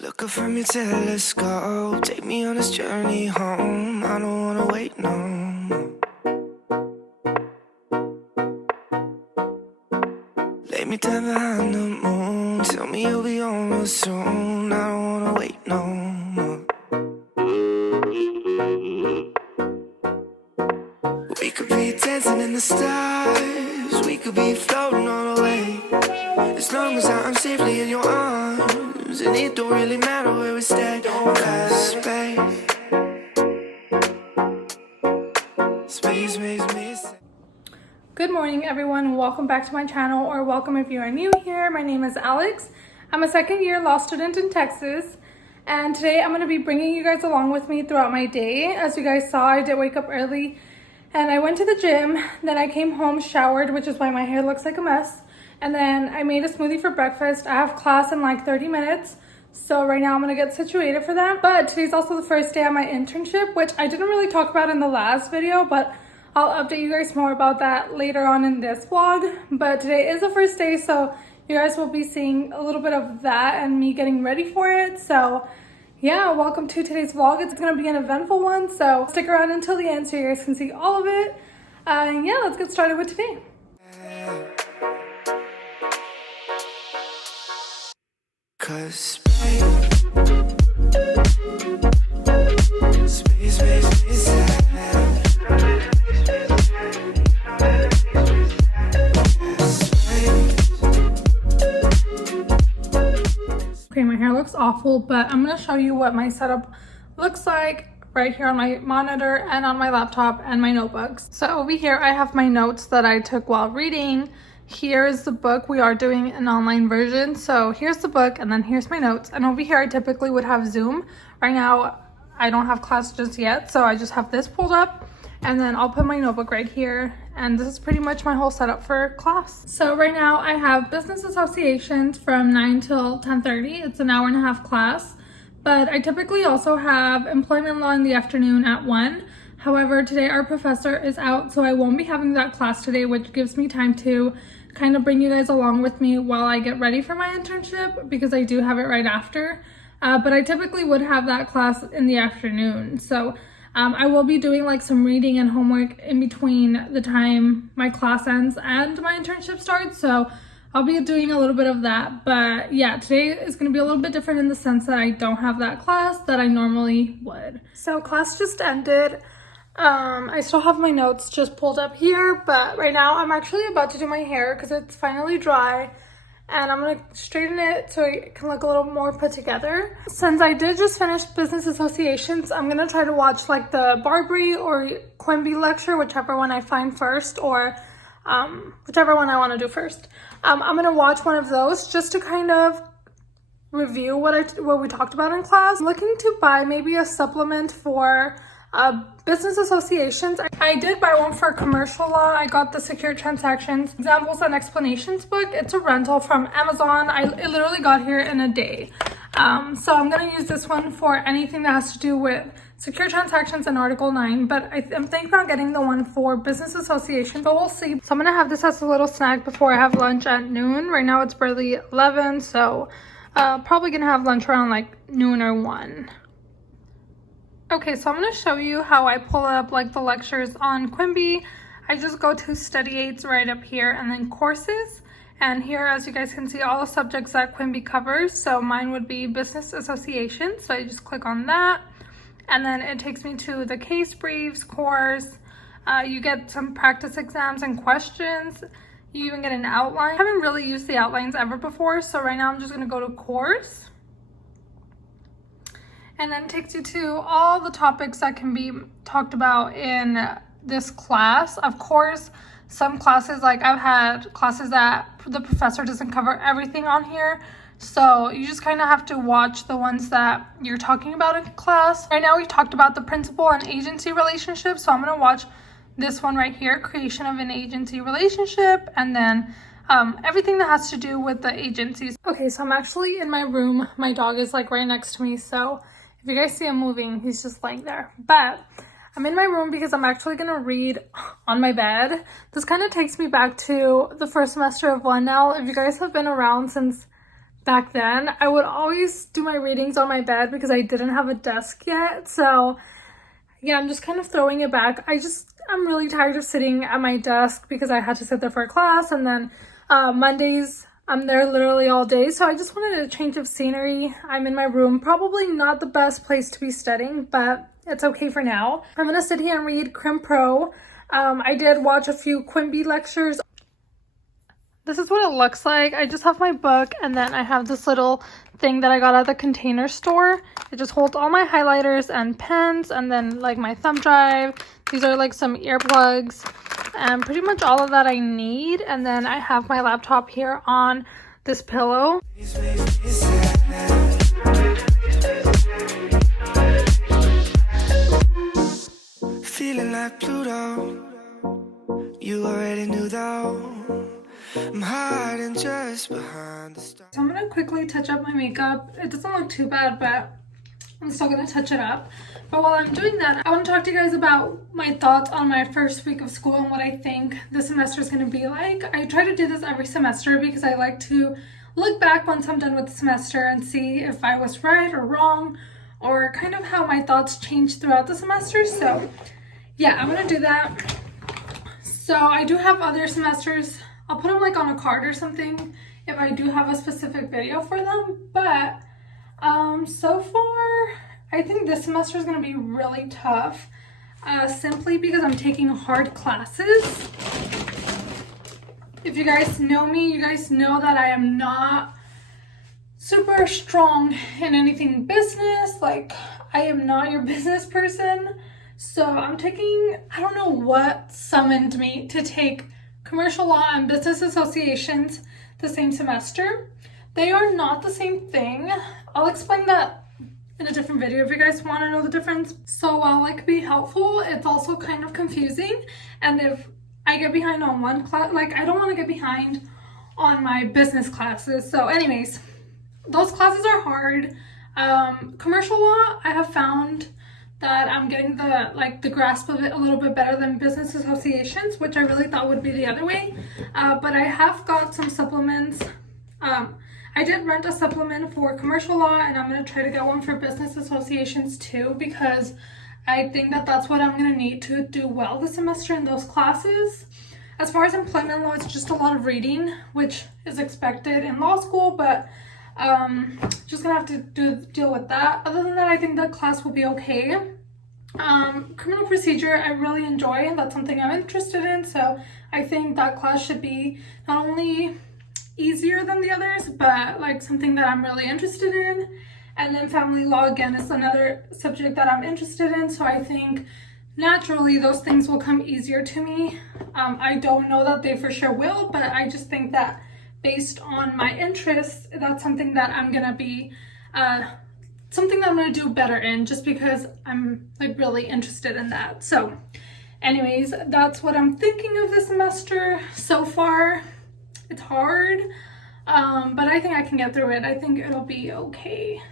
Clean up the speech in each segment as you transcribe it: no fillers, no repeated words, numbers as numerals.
Look up from your telescope, take me on this journey home. I don't wanna wait no more. Lay me down behind the moon, tell me you'll be on real soon. I don't wanna wait no more. We could be dancing in the stars, we could be floating on the way. As long as I'm safely in your arms, and it don't really matter where we stay. Cause space makes me say. Good morning everyone, welcome back to my channel, or welcome if you are new here. My name is Alex. I'm a second year law student in Texas, and today I'm going to be bringing you guys along with me throughout my day. As you guys saw, I did wake up early and I went to the gym, then I came home, showered, which is why my hair looks like a mess, and then I made a smoothie for breakfast. I have class in like 30 minutes, so right now I'm going to get situated for that. But today's also the first day of my internship, which I didn't really talk about in the last video, but I'll update you guys more about that later on in this vlog. But today is the first day, so you guys will be seeing a little bit of that and me getting ready for it. So yeah, welcome to today's vlog. It's gonna be an eventful one, so stick around until the end so you guys can see all of it. Yeah, let's get started with today. Cause space makes me sad. Okay, my hair looks awful, but I'm gonna show you what my setup looks like right here on my monitor and on my laptop and my notebooks. So over here I have my notes that I took while reading. Here's the book. We are doing an online version, so here's the book and then here's my notes. And over here I typically would have Zoom. Right now I don't have class just yet, so I just have this pulled up, and then I'll put my notebook right here, and this is pretty much my whole setup for class. So right now I have business associations from 9 till 10:30. It's an hour and a half class, but I typically also have employment law in the afternoon at 1. However, today our professor is out, so I won't be having that class today, which gives me time to kind of bring you guys along with me while I get ready for my internship, because I do have it right after. But I typically would have that class in the afternoon. So I will be doing like some reading and homework in between the time my class ends and my internship starts. So I'll be doing a little bit of that. But yeah, today is going to be a little bit different in the sense that I don't have that class that I normally would. So class just ended. I still have my notes just pulled up here, but right now I'm actually about to do my hair because it's finally dry, and I'm gonna straighten it so it can look a little more put together. Since I did just finish business associations, I'm gonna try to watch like the Barbary or Quimby lecture, whichever one I find first, or whichever one I want to do first. I'm gonna watch one of those just to kind of review what we talked about in class. I'm looking to buy maybe a supplement for business associations. I did buy one for commercial law. I got the Secure Transactions Examples and Explanations book. It's a rental from Amazon. It literally got here in a day. So I'm going to use this one for anything that has to do with secure transactions and Article 9, but I'm thinking about getting the one for business association, but we'll see. So I'm going to have this as a little snack before I have lunch at noon. Right now it's barely 11, so probably going to have lunch around like noon or 1. Okay, so I'm going to show you how I pull up like the lectures on Quimby. I just go to study aids right up here and then courses. And here, as you guys can see, all the subjects that Quimby covers. So mine would be business association. So I just click on that. And then it takes me to the case briefs course. You get some practice exams and questions. You even get an outline. I haven't really used the outlines ever before. So right now I'm just going to go to course. And then it takes you to all the topics that can be talked about in this class. Of course, some classes, like I've had classes that the professor doesn't cover everything on here. So you just kind of have to watch the ones that you're talking about in class. Right now we talked about the principal and agency relationship. So I'm going to watch this one right here, creation of an agency relationship, and then everything that has to do with the agencies. Okay, so I'm actually in my room. My dog is like right next to me, so if you guys see him moving, he's just laying there. But I'm in my room because I'm actually gonna read on my bed. This kind of takes me back to the first semester of one now. If you guys have been around since back then, I would always do my readings on my bed because I didn't have a desk yet. So yeah, I'm just kind of throwing it back. I'm really tired of sitting at my desk because I had to sit there for a class, and then Mondays I'm there literally all day. So I just wanted a change of scenery. I'm in my room, probably not the best place to be studying, but it's okay for now. I'm gonna sit here and read Crim Pro. I did watch a few Quimby lectures. This is what it looks like. I just have my book, and then I have this little thing that I got at the Container Store. It just holds all my highlighters and pens, and then like my thumb drive. These are like some earplugs and pretty much all of that I need. And then I have my laptop here on this pillow. Feeling like Pluto, you already knew though. I'm hiding just behind the stars. So I'm gonna quickly touch up my makeup. It doesn't look too bad, but I'm still gonna touch it up. But while I'm doing that, I want to talk to you guys about my thoughts on my first week of school and what I think this semester is gonna be like. I try to do this every semester because I like to look back once I'm done with the semester and see if I was right or wrong, or kind of how my thoughts changed throughout the semester. So yeah, I'm gonna do that. So I do have other semesters. I'll put them like on a card or something if I do have a specific video for them. But so far, I think this semester is going to be really tough simply because I'm taking hard classes. If you guys know me, you guys know that I am not super strong in anything business. Like, I am not your business person. So I'm taking, I don't know what summoned me to take commercial law and business associations the same semester. They are not the same thing. I'll explain that in a different video if you guys want to know the difference. So while it can be helpful, it's also kind of confusing. And if I get behind on one class, like I don't want to get behind on my business classes. So anyways, those classes are hard. Commercial law, I have found that I'm getting the grasp of it a little bit better than business associations, which I really thought would be the other way. But I have got some supplements. I did rent a supplement for commercial law, and I'm going to try to get one for business associations too, because I think that that's what I'm going to need to do well this semester in those classes. As far as employment law, it's just a lot of reading, which is expected in law school, but just gonna have to deal with that. Other than that, I think the class will be okay. Criminal procedure I really enjoy, and that's something I'm interested in, so I think that class should be not only easier than the others, but like something that I'm really interested in. And then family law, again, is another subject that I'm interested in, so I think naturally those things will come easier to me. I don't know that they for sure will, but I just think that based on my interests, that's something that I'm gonna be something that I'm gonna do better in, just because I'm like really interested in that. So anyways, that's what I'm thinking of this semester. So far it's hard, but I think I can get through it. I think it'll be okay.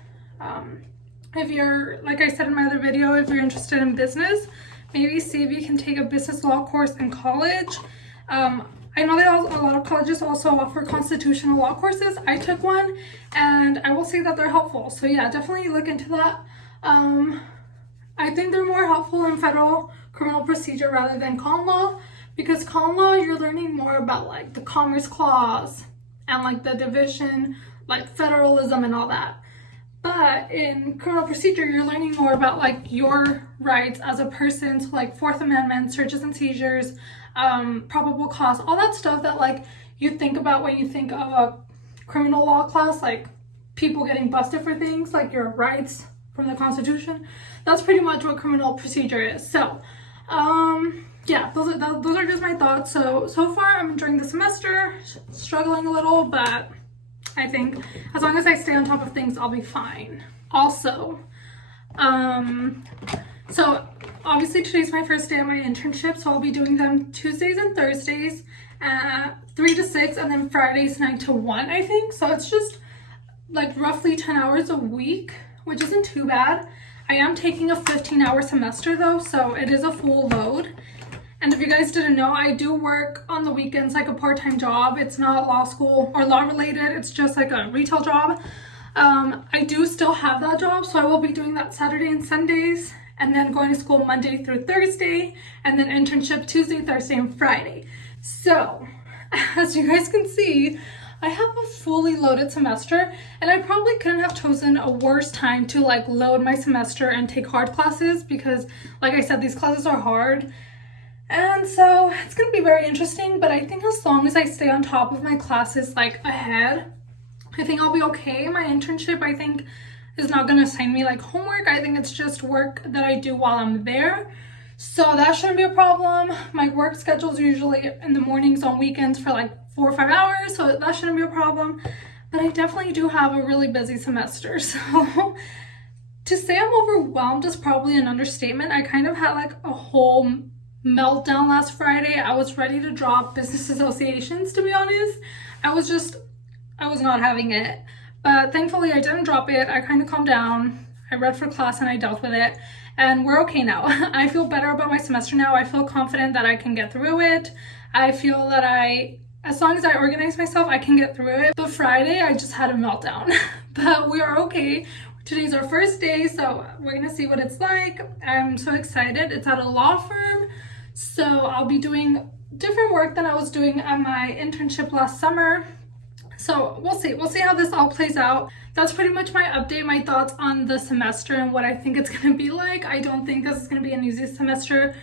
If you're, like I said in my other video, if you're interested in business, maybe see if you can take a business law course in college. I know that a lot of colleges also offer constitutional law courses. I took one, and I will say that they're helpful. So yeah, definitely look into that. I think they're more helpful in federal criminal procedure rather than common law, because common law, you're learning more about like the Commerce Clause and like the division, like federalism and all that. But in criminal procedure, you're learning more about like your rights as a person, so like Fourth Amendment, searches and seizures, probable cause, all that stuff that like you think about when you think of a criminal law class, like people getting busted for things, like your rights from the Constitution. That's pretty much what criminal procedure is. So, yeah, those are just my thoughts. So far I'm enjoying the semester, struggling a little, but I think as long as I stay on top of things, I'll be fine. Also, so obviously today's my first day at my internship, so I'll be doing them Tuesdays and Thursdays, 3 to 6, and then Fridays 9 to 1, I think. So it's just like roughly 10 hours a week, which isn't too bad. I am taking a 15-hour semester though, so it is a full load. And if you guys didn't know, I do work on the weekends like a part-time job. It's not law school or law related. It's just like a retail job. I do still have that job, so I will be doing that Saturday and Sundays, and then going to school Monday through Thursday, and then internship Tuesday, Thursday, and Friday. So, as you guys can see, I have a fully loaded semester, and I probably couldn't have chosen a worse time to like load my semester and take hard classes, because like I said, these classes are hard. And so it's going to be very interesting, but I think as long as I stay on top of my classes like ahead, I think I'll be okay. My internship, I think, is not going to assign me like homework. I think it's just work that I do while I'm there. So that shouldn't be a problem. My work schedule is usually in the mornings on weekends for like 4 or 5 hours, so that shouldn't be a problem. But I definitely do have a really busy semester. So to say I'm overwhelmed is probably an understatement. I kind of had like a whole meltdown last Friday. I was ready to drop business associations, to be honest. I was not having it. But thankfully I didn't drop it. I kind of calmed down. I read for class and I dealt with it. And we're okay now. I feel better about my semester now. I feel confident that I can get through it. I feel that as long as I organize myself, I can get through it. But Friday, I just had a meltdown. But we are okay. Today's our first day, so we're gonna see what it's like. I'm so excited. It's at a law firm. So I'll be doing different work than I was doing at my internship last summer. So we'll see how this all plays out. That's pretty much my update, my thoughts on the semester and what I think it's gonna be like. I don't think this is gonna be an easy semester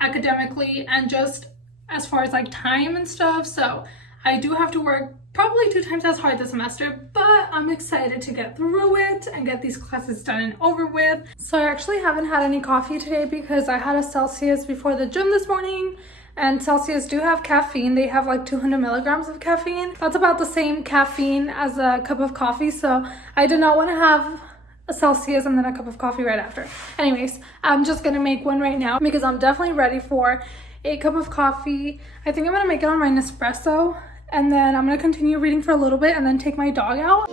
academically and just as far as like time and stuff. So I do have to work probably 2 times as hard this semester, but I'm excited to get through it and get these classes done and over with. So I actually haven't had any coffee today because I had a Celsius before the gym this morning, and Celsius do have caffeine. They have like 200 milligrams of caffeine. That's about the same caffeine as a cup of coffee, so I did not want to have a Celsius and then a cup of coffee right after. Anyways, I'm just gonna make one right now because I'm definitely ready for a cup of coffee. I think I'm gonna make it on my Nespresso, and then I'm gonna continue reading for a little bit and then take my dog out.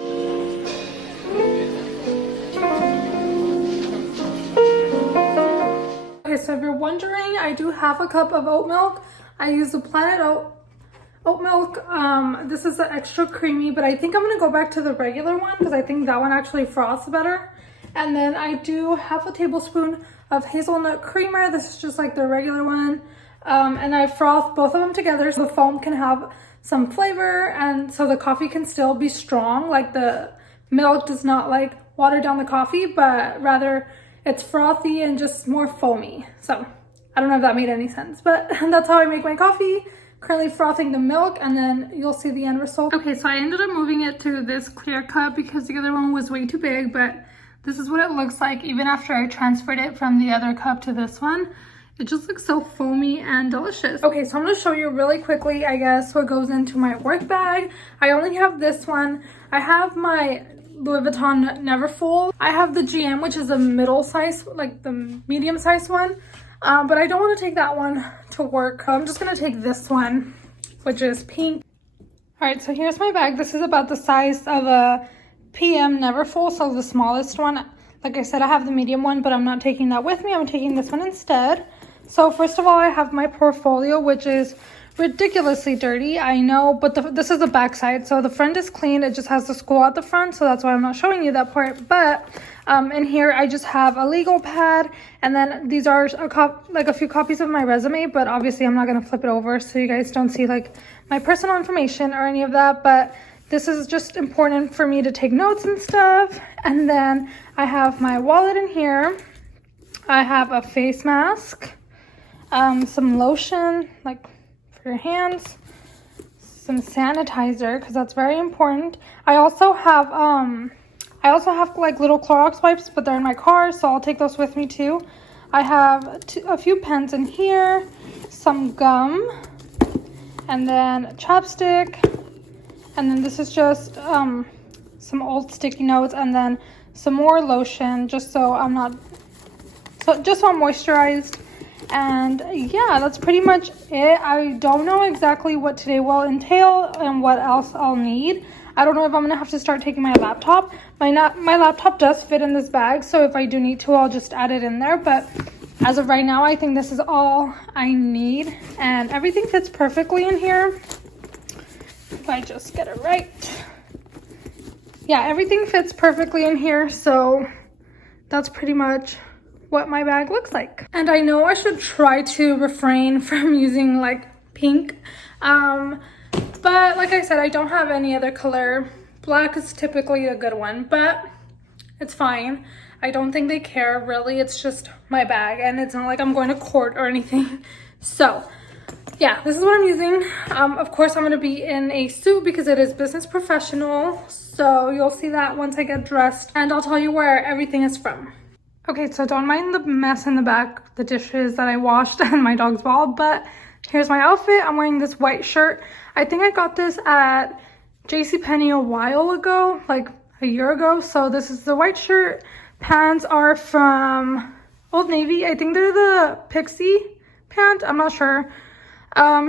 Okay, so if you're wondering, I do have a cup of oat milk. I use the Planet oat milk. This is the extra creamy, but I think I'm gonna go back to the regular one because I think that one actually froths better. And then I do half a tablespoon of hazelnut creamer. This is just like the regular one. And I froth both of them together so the foam can have some flavor and so the coffee can still be strong. Like the milk does not like water down the coffee, but rather it's frothy and just more foamy. So I don't know if that made any sense, but that's how I make my coffee. Currently frothing the milk, and then you'll see the end result. Okay, so I ended up moving it to this clear cup because the other one was way too big, but this is what it looks like even after I transferred it from the other cup to this one. It just looks so foamy and delicious. Okay, so I'm gonna show you really quickly, I guess, what goes into my work bag. I only have this one. I have my Louis Vuitton Neverfull. I have the GM, which is a middle size, like the medium size one. But I don't want to take that one to work. I'm just gonna take this one, which is pink. All right, so here's my bag. This is about the size of a PM Neverfull, so the smallest one. Like I said, I have the medium one, but I'm not taking that with me. I'm taking this one instead. So first of all, I have my portfolio, which is ridiculously dirty, I know, but this is the back side, so the front is clean. It just has the school at the front, so that's why I'm not showing you that part. But in here I just have a legal pad, and then these are a few copies of my resume, but obviously I'm not going to flip it over so you guys don't see like my personal information or any of that, but this is just important for me to take notes and stuff. And then I have my wallet in here. I have a face mask, some lotion like for your hands, some sanitizer because that's very important. I also have like little Clorox wipes, but they're in my car, so I'll take those with me too. I have a few pens in here, some gum, and then chapstick, and then this is just some old sticky notes, and then some more lotion just so I'm moisturized. And yeah, that's pretty much it. I don't know exactly what today will entail and what else I'll need. I don't know if I'm gonna have to start taking my laptop. My laptop does fit in this bag, so if I do need to, I'll just add it in there. But as of right now, I think this is all I need, and everything fits perfectly in here. If I just get it right. Yeah, everything fits perfectly in here, so that's pretty much what my bag looks like. And I know I should try to refrain from using like pink, but like I said, I don't have any other color. Black is typically a good one, but it's fine. I don't think they care really. It's just my bag, and it's not like I'm going to court or anything. So yeah, this is what I'm using. Of course, I'm gonna be in a suit because it is business professional. So you'll see that once I get dressed, and I'll tell you where everything is from. Okay, so don't mind the mess in the back, the dishes that I washed and my dog's ball, but here's my outfit. I'm wearing this white shirt. I think I got this at JCPenney a while ago, like a year ago. So this is the white shirt. Pants are from Old Navy. I think they're the Pixie pant. I'm not sure.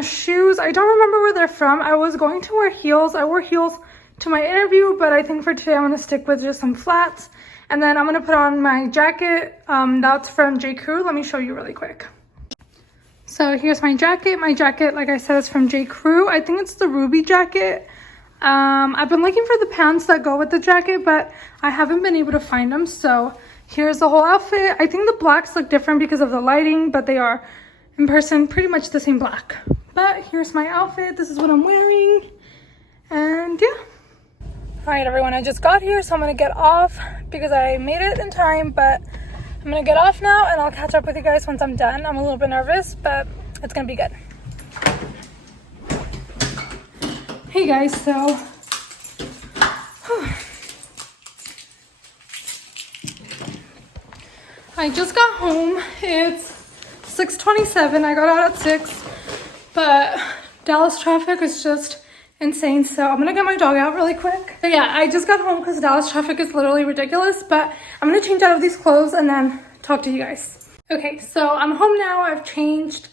Shoes, I don't remember where they're from. I was going to wear heels. I wore heels to my interview, but I think for today I'm going to stick with just some flats. And then I'm going to put on my jacket. That's from J. Crew. Let me show you really quick. So here's my jacket. My jacket, like I said, is from J. Crew. I think it's the ruby jacket. I've been looking for the pants that go with the jacket, but I haven't been able to find them. So here's the whole outfit. I think the blacks look different because of the lighting, but they are in person pretty much the same black. But here's my outfit. This is what I'm wearing. And yeah. All right, everyone, I just got here, so I'm gonna get off because I made it in time, but I'm gonna get off now and I'll catch up with you guys once I'm done. I'm a little bit nervous, but it's gonna be good. Hey guys, so I just got home. It's 6:27. I got out at 6, but Dallas traffic is just insane, so I'm gonna get my dog out really quick. But yeah, I just got home because Dallas traffic is literally ridiculous, but I'm gonna change out of these clothes and then talk to you guys. Okay, so I'm home now. I've changed.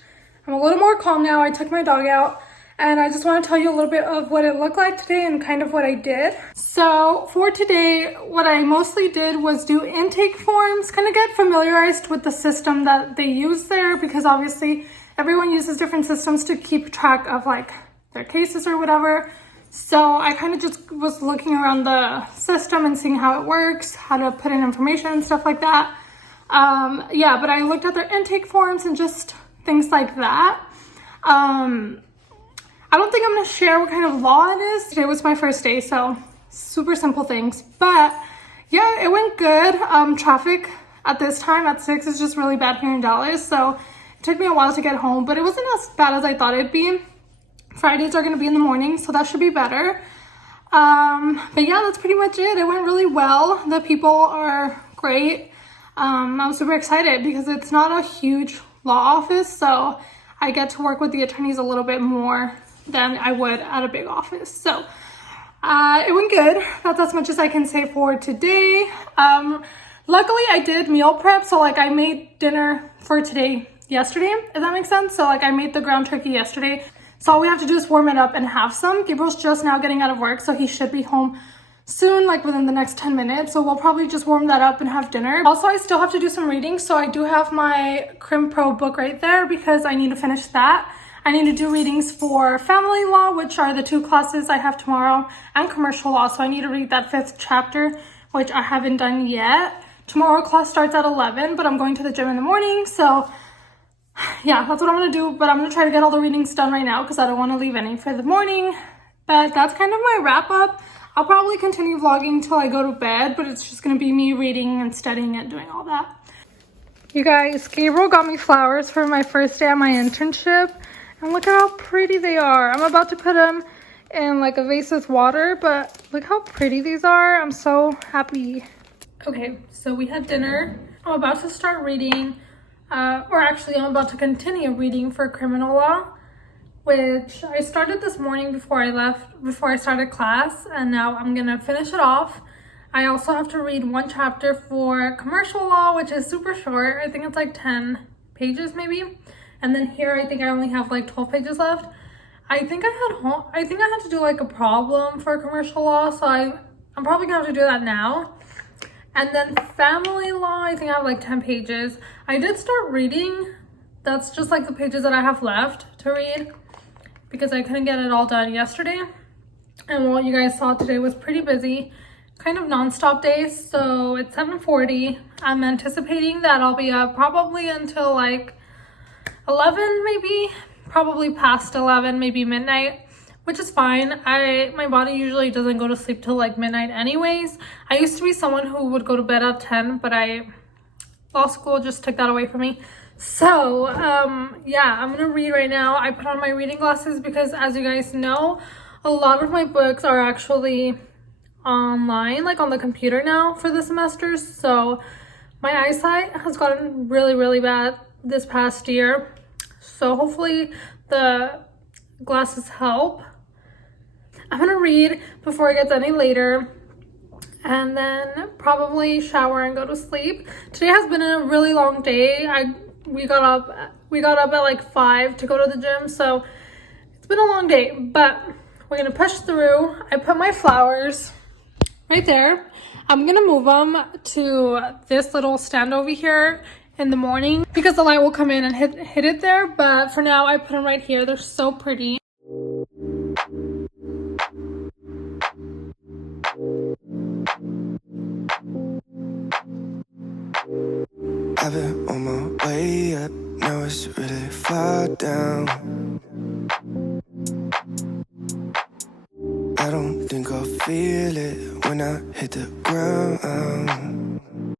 I'm a little more calm now. I took my dog out, and I just want to tell you a little bit of what it looked like today and kind of what I did. So for today, what I mostly did was do intake forms, kind of get familiarized with the system that they use there, because obviously everyone uses different systems to keep track of like their cases or whatever. So I kind of just was looking around the system and seeing how it works, how to put in information and stuff like that. Yeah, but I looked at their intake forms and just things like that. I don't think I'm gonna share what kind of law it is. Today was my first day, so super simple things. But yeah, it went good. Traffic at this time at 6 is just really bad here in Dallas, so it took me a while to get home, but it wasn't as bad as I thought it'd be. Fridays are gonna be in the morning, so that should be better. But yeah, that's pretty much it. It went really well. The people are great. I'm super excited because it's not a huge law office, so I get to work with the attorneys a little bit more than I would at a big office. So it went good. That's as much as I can say for today. Luckily I did meal prep, so like I made dinner for today yesterday, if that makes sense. So like I made the ground turkey yesterday, so all we have to do is warm it up and have some. Gabriel's just now getting out of work, so he should be home soon, like within the next 10 minutes. So we'll probably just warm that up and have dinner. Also, I still have to do some reading, so I do have my Crim Pro book right there because I need to finish that. I need to do readings for family law, which are the 2 classes I have tomorrow, and commercial law. So I need to read that 5th chapter, which I haven't done yet. Tomorrow class starts at 11, but I'm going to the gym in the morning. So yeah, that's what I'm gonna do. But I'm gonna try to get all the readings done right now because I don't want to leave any for the morning. But that's kind of my wrap up. I'll probably continue vlogging till I go to bed, but it's just gonna be me reading and studying and doing all that. You guys, Gabriel got me flowers for my first day at my internship. And look at how pretty they are. I'm about to put them in like a vase with water, but look how pretty these are. I'm so happy. Okay, so we had dinner. I'm about to start reading, or actually I'm about to continue reading for criminal law, which I started this morning before I started class, and now I'm gonna finish it off. I also have to read 1 chapter for commercial law, which is super short. I think it's like 10 pages maybe. And then here I think I only have like 12 pages left. I think I had to do like a problem for commercial law, so I'm probably gonna have to do that now. And then family law, I think I have like 10 pages. I did start reading. That's just like the pages that I have left to read because I couldn't get it all done yesterday. And what you guys saw today was pretty busy, kind of non-stop days. So it's 7:40. I'm anticipating that I'll be up probably until like 11 maybe, probably past 11, maybe midnight, which is fine. My body usually doesn't go to sleep till like midnight anyways. I used to be someone who would go to bed at 10, but law school just took that away from me. So yeah, I'm gonna read right now. I put on my reading glasses because, as you guys know, a lot of my books are actually online, like on the computer now for the semesters. So my eyesight has gotten really, really bad this past year. So hopefully the glasses help. I'm gonna read before it gets any later and then probably shower and go to sleep. Today has been a really long day. We got up at like 5 to go to the gym, so it's been a long day, but we're gonna push through. I put my flowers right there. I'm gonna move them to this little stand over here in the morning because the light will come in and hit it there, but for now I put them right here. They're so pretty. I've been on my way up, now it's really far down. I don't think I'll feel it when I hit the ground.